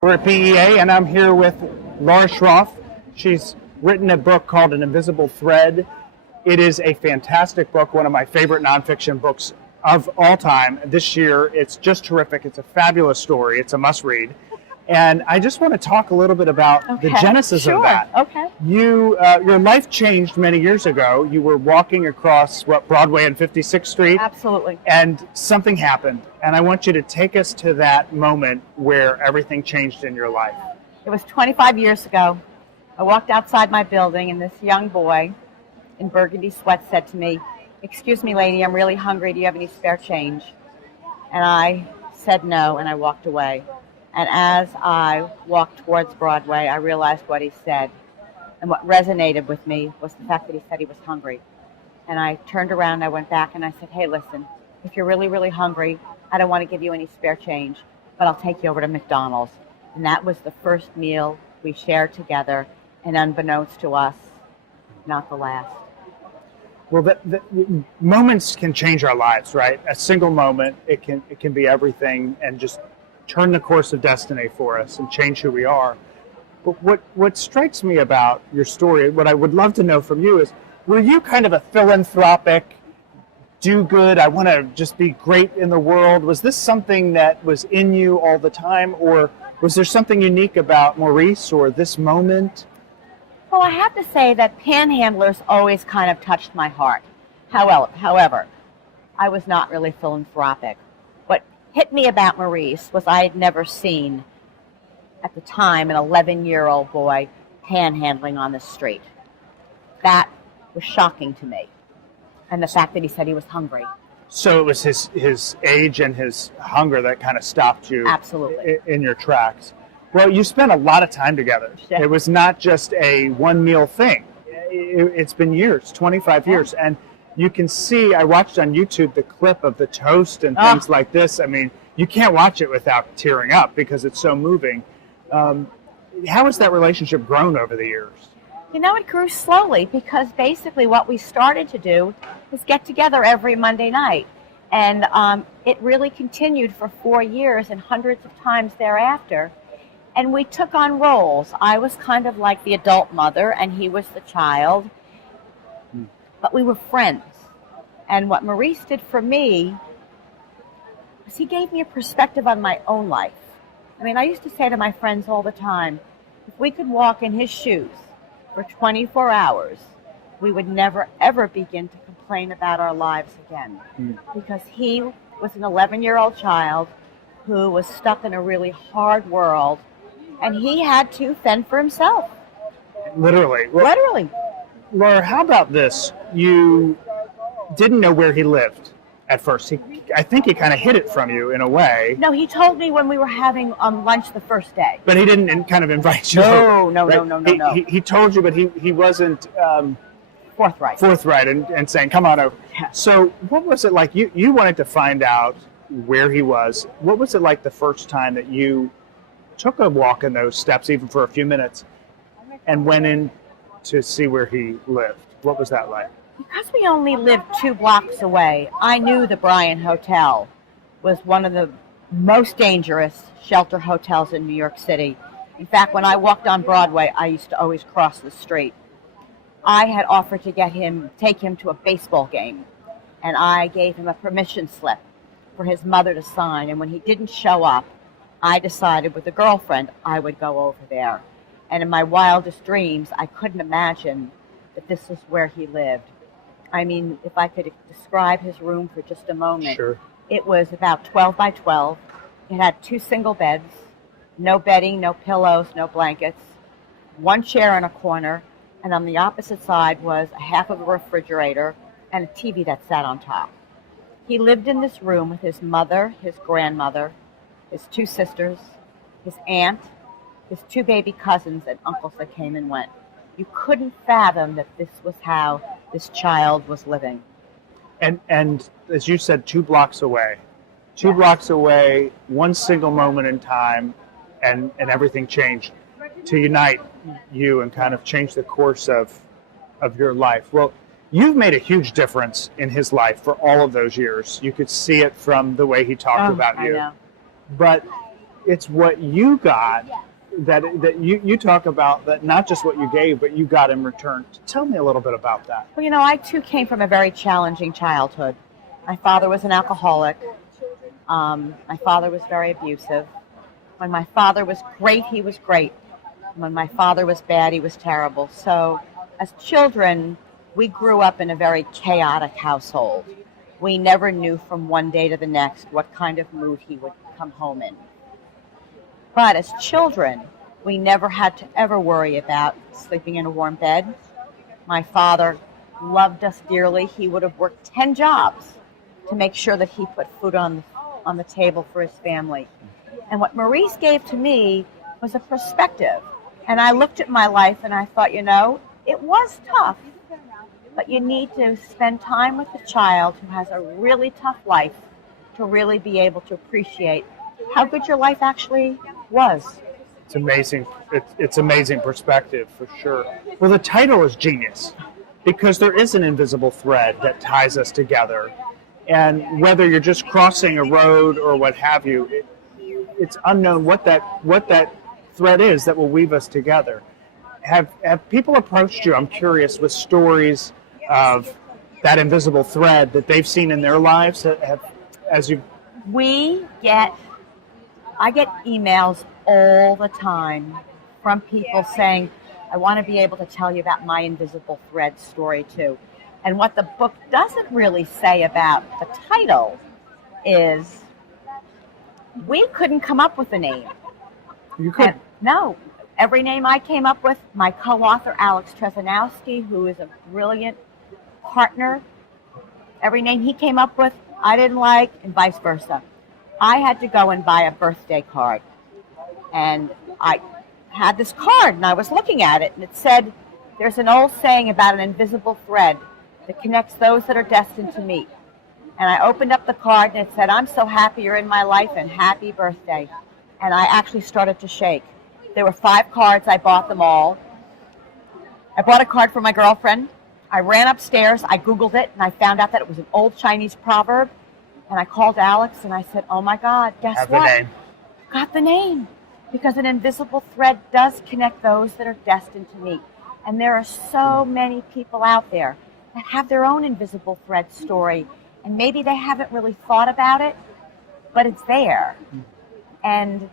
We're at PEA, and I'm here with Laura Schroff. She's written a book called An Invisible Thread. It is a fantastic book, one of my favorite nonfiction books of all time. This year, it's just terrific. It's a fabulous story. It's a must-read. And I just want to talk a little bit about the genesis of that. Okay. Your life changed many years ago. You were walking across Broadway and 56th Street. Absolutely. And something happened. And I want you to take us to that moment where everything changed in your life. It was 25 years ago. I walked outside my building, and this young boy in burgundy sweats said to me, "Excuse me, lady, I'm really hungry. Do you have any spare change?" And I said no, and I walked away. And as I walked towards Broadway, I realized what he said. And what resonated with me was the fact that he said he was hungry. And I turned around, and I went back, and I said, "Hey, listen, if you're really, really hungry, I don't want to give you any spare change, but I'll take you over to McDonald's." And that was the first meal we shared together, and unbeknownst to us, not the last. Well, the moments can change our lives, right? A single moment, it can be everything, and just turn the course of destiny for us and change who we are. But what strikes me about your story, what I would love to know from you is, were you kind of a philanthropic, do good, I want to just be great in the world? Was this something that was in you all the time, or was there something unique about Maurice or this moment? Well, I have to say that panhandlers always kind of touched my heart. However, I was not really philanthropic. What hit me about Maurice was I had never seen, at the time, an 11-year-old boy panhandling on the street. That was shocking to me. And the fact that he said he was hungry. So it was his age and his hunger that kind of stopped you. Absolutely. In your tracks. Well, you spent a lot of time together. Yeah. It was not just a one-meal thing. It's been years, 25 years. And you can see, I watched on YouTube the clip of the toast and things like this. I mean, you can't watch it without tearing up because it's so moving. How has that relationship grown over the years? You know, it grew slowly because basically what we started to do was get together every Monday night. And it really continued for 4 years and hundreds of times thereafter. And we took on roles. I was kind of like the adult mother, and he was the child. But we were friends. And what Maurice did for me was he gave me a perspective on my own life. I mean, I used to say to my friends all the time, if we could walk in his shoes for 24 hours, we would never, ever begin to complain about our lives again. Because he was an 11-year-old child who was stuck in a really hard world, and he had to fend for himself. Literally. Well, Literally. Laura, how about this? You didn't know where he lived at first. I think he kind of hid it from you in a way. No, he told me when we were having lunch the first day. But he didn't kind of invite you No, over, no, right? no. He told you, but he wasn't forthright and saying, come on over. Yeah. So what was it like? You wanted to find out where he was. What was it like the first time that you took a walk in those steps, even for a few minutes, and went in to see where he lived? What was that like? Because we only lived 2 blocks away, I knew the Bryan Hotel was one of the most dangerous shelter hotels in New York City. In fact, when I walked on Broadway, I used to always cross the street. I had offered to take him to a baseball game, and I gave him a permission slip for his mother to sign. And when he didn't show up, I decided with a girlfriend I would go over there. And in my wildest dreams, I couldn't imagine that this was where he lived. I mean, if I could describe his room for just a moment. Sure. It was about 12 by 12. It had 2 single beds, no bedding, no pillows, no blankets, 1 chair in a corner, and on the opposite side was a half of a refrigerator and a TV that sat on top. He lived in this room with his mother, his grandmother, his 2 sisters, his aunt, his 2 baby cousins, and uncles that came and went. You couldn't fathom that this was how this child was living. And as you said, 2 blocks away. 2 blocks away, one single moment in time, and everything changed to unite you and kind of change the course of your life. Well, you've made a huge difference in his life for all of those years. You could see it from the way he talked about you. I know. But it's what you got that you talk about, that not just what you gave, but you got in return. Tell me a little bit about that. Well, I too came from a very challenging childhood. My father was an alcoholic. My father was very abusive. When my father was great, he was great. When my father was bad, he was terrible. So as children, we grew up in a very chaotic household. We never knew from one day to the next what kind of mood he would come home in. But as children, we never had to ever worry about sleeping in a warm bed. My father loved us dearly. He would have worked 10 jobs to make sure that he put food on the table for his family. And what Maurice gave to me was a perspective. And I looked at my life and I thought, it was tough, but you need to spend time with a child who has a really tough life to really be able to appreciate how good your life actually was. It's amazing. It's amazing perspective for sure. Well, the title is genius because there is an invisible thread that ties us together. And whether you're just crossing a road or what have you, it's unknown what that thread is that will weave us together. Have people approached you, I'm curious, with stories of that invisible thread that they've seen in their lives? I get emails all the time from people saying, I want to be able to tell you about my invisible thread story too. And what the book doesn't really say about the title is we couldn't come up with a name. You could? No. Every name I came up with, my co-author Alex Trzanowski, who is a brilliant partner, every name he came up with, I didn't like, and vice versa. I had to go and buy a birthday card. And I had this card, and I was looking at it, and it said, there's an old saying about an invisible thread that connects those that are destined to meet. And I opened up the card, and it said, I'm so happy you're in my life, and happy birthday. And I actually started to shake. There were 5 cards. I bought them all. I bought a card for my girlfriend. I ran upstairs. I Googled it, and I found out that it was an old Chinese proverb. And I called Alex, and I said, oh, my God, guess what? Have the name. Got the name. Because an invisible thread does connect those that are destined to meet. And there are so many people out there that have their own invisible thread story. And maybe they haven't really thought about it, but it's there. And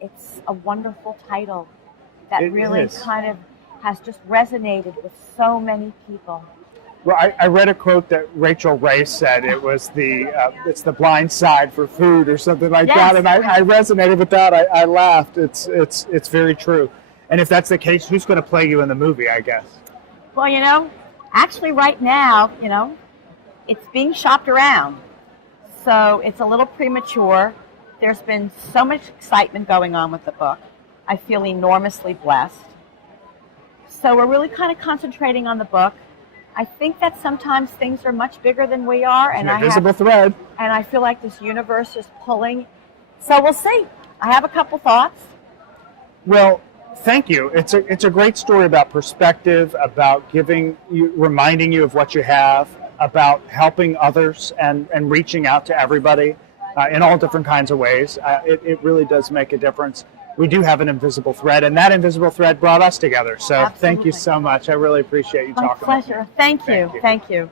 it's a wonderful title that really kind of has just resonated with so many people. Well, I read a quote that Rachel Ray said. It was it's the blind side for food or something like that, and I resonated with that. I laughed. It's very true. And if that's the case, who's going to play you in the movie? I guess. Well, actually, right now, it's being shopped around, so it's a little premature. There's been so much excitement going on with the book. I feel enormously blessed. So we're really kind of concentrating on the book. I think that sometimes things are much bigger than we are, and invisible thread. And I feel like this universe is pulling. So we'll see. I have a couple thoughts. Well, thank you. It's a great story about perspective, about reminding you of what you have, about helping others and reaching out to everybody. In all different kinds of ways. It really does make a difference. We do have an invisible thread, and that invisible thread brought us together. So Thank you so much. I really appreciate you talking. My pleasure. Thank you. Thank you.